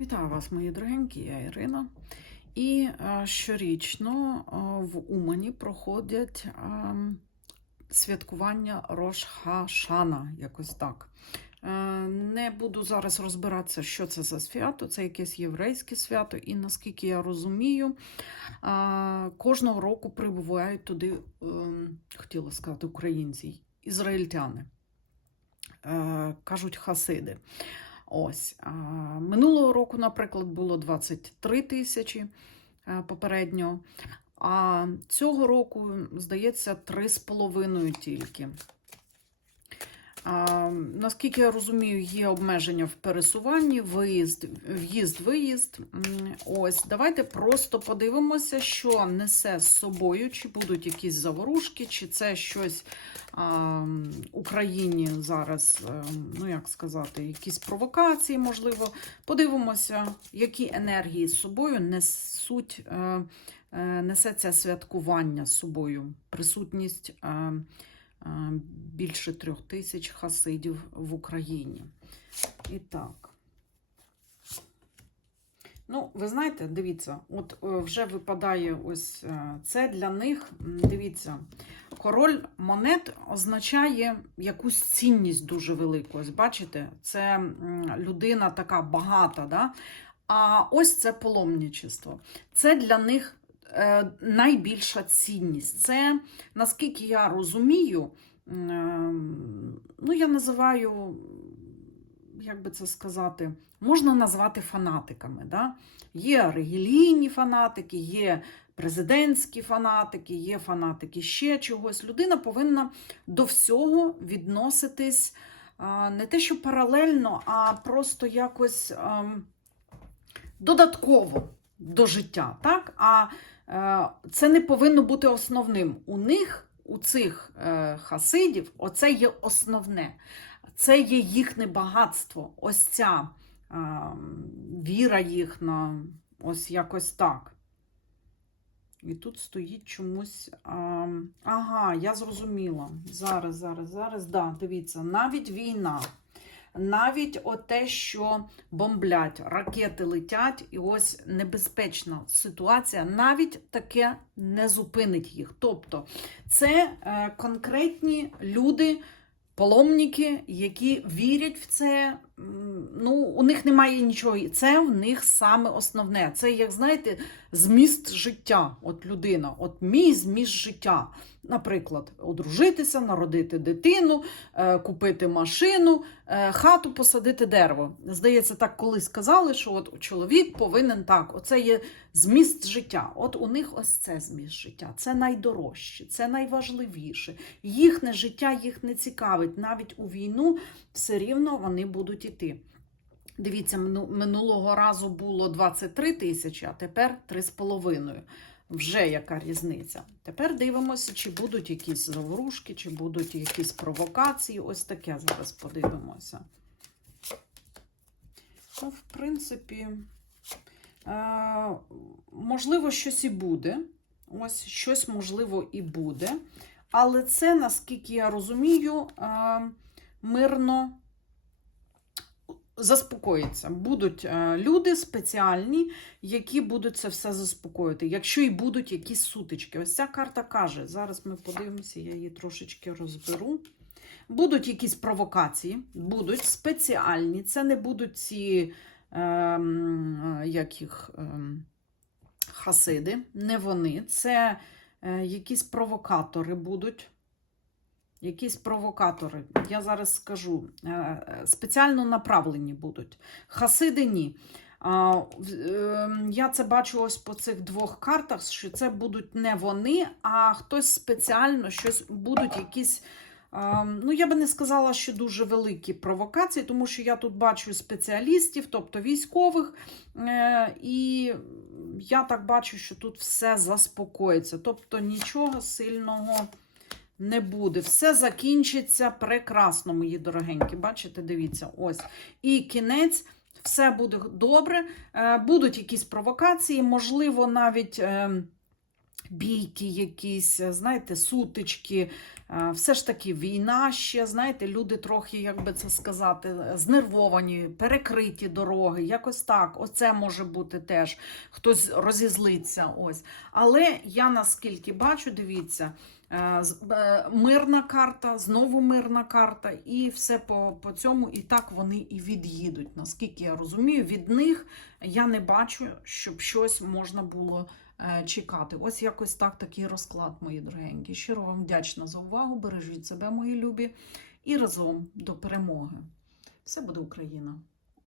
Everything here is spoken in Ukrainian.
Вітаю вас, мої дорогенькі, я Ірина. І е, щорічно е, в Умані проходять е, святкування Рош Хашана, якось так. Е, Не буду зараз розбиратися, що це за свято, це якесь єврейське свято, і наскільки я розумію, кожного року прибувають туди, е, хотіла сказати, українці, ізраїльтяни. Кажуть хасиди. Ось минулого року, наприклад, було 23 тисячі попереднього. попередньо. А цього року, здається, 3,5 тільки. Наскільки я розумію, є обмеження в пересуванні, виїзд, в'їзд, виїзд. Ось, давайте просто подивимося, що несе з собою, чи будуть якісь заворушки, чи це щось а, Україні зараз, е, ну як сказати, якісь провокації, можливо. Подивимося, які енергії з собою несуть, е, е, несе це святкування з собою, присутність. Е, Більше трьох тисяч хасидів в Україні. І так. Ну, ви знаєте, дивіться, от е, вже випадає ось е, це для них. Дивіться, король монет означає якусь цінність дуже велику. Ось бачите, це людина така багата. Да? А ось це паломничество. Це для них найбільша цінність. Це, наскільки я розумію, е, ну, я називаю, як би це сказати, можна назвати фанатиками. Да? Є релігійні фанатики, є президентські фанатики, є фанатики ще чогось. Людина повинна до всього відноситись не те, що паралельно, а просто якось ем, додатково до життя. Так? А е, це не повинно бути основним. У них, у цих е, хасидів, оце є основне. Це є їхнє багатство. Ось ця е, віра їхня, ось якось так. І тут стоїть чомусь. А, ага, я зрозуміла. Зараз, зараз, зараз. Да, дивіться, навіть війна, навіть оте, що бомблять, ракети летять, і ось небезпечна ситуація, навіть таке не зупинить їх. Тобто, це е, конкретні люди. Паломники, які вірять в це, ну, у них немає нічого. і Це в них саме основне. Це, як знаєте, зміст життя. От людина, от мій зміст життя. Наприклад, одружитися, народити дитину, е, купити машину, е, хату посадити дерево. Здається, так колись казали, що от чоловік повинен так. Оце є зміст життя. От у них ось це зміст життя. Це найдорожче, це найважливіше. Їхнє життя їх не цікавить. Навіть у війну все рівно вони будуть іти. Дивіться, минулого разу було 23 тисячі, а тепер 3,5. Вже яка різниця. Тепер дивимося, чи будуть якісь заворушки, чи будуть якісь провокації. Ось таке зараз подивимося. Ну, в принципі, е, можливо, щось і буде. Ось щось, можливо, і буде. Але це, наскільки я розумію, е, мирно заспокоїться. Будуть е, люди спеціальні, які будуть це все заспокоїти. Якщо і будуть якісь сутички. Ось ця карта каже. Зараз ми подивимося, я її трошечки розберу. Будуть якісь провокації, будуть спеціальні. Це не будуть ці ем, е, як їх, ем, хасиди, не вони. Це е, якісь провокатори будуть. Якісь провокатори, я зараз скажу, е, е, спеціально направлені будуть. Хасиди ні. Ем, Я це бачу ось по цих двох картах, що це будуть не вони, а хтось спеціально щось будуть якісь. ем, Ну, я би не сказала, що дуже великі провокації, тому що я тут бачу спеціалістів, тобто військових, е, і я так бачу, що тут все заспокоїться. Тобто нічого сильного не буде. Все закінчиться прекрасно, мої дорогенькі. Бачите, дивіться, ось. І кінець, все буде добре. Е, Будуть якісь провокації, можливо, навіть. е, Бійки якісь, знаєте, сутички, Е, Все ж таки, війна ще, знаєте, люди трохи, як би це сказати, знервовані, перекриті дороги, якось так. Оце може бути теж. Хтось розізлиться. Ось. Але я наскільки бачу, дивіться, мирна карта, знову мирна карта, і все по, по цьому, і так вони і від'їдуть. Наскільки я розумію, від них я не бачу, щоб щось можна було е, чекати. Ось якось так такий розклад, мої дорогенькі. Щиро вам вдячна за увагу. Бережіть себе, мої любі, і разом до перемоги. Все буде Україна!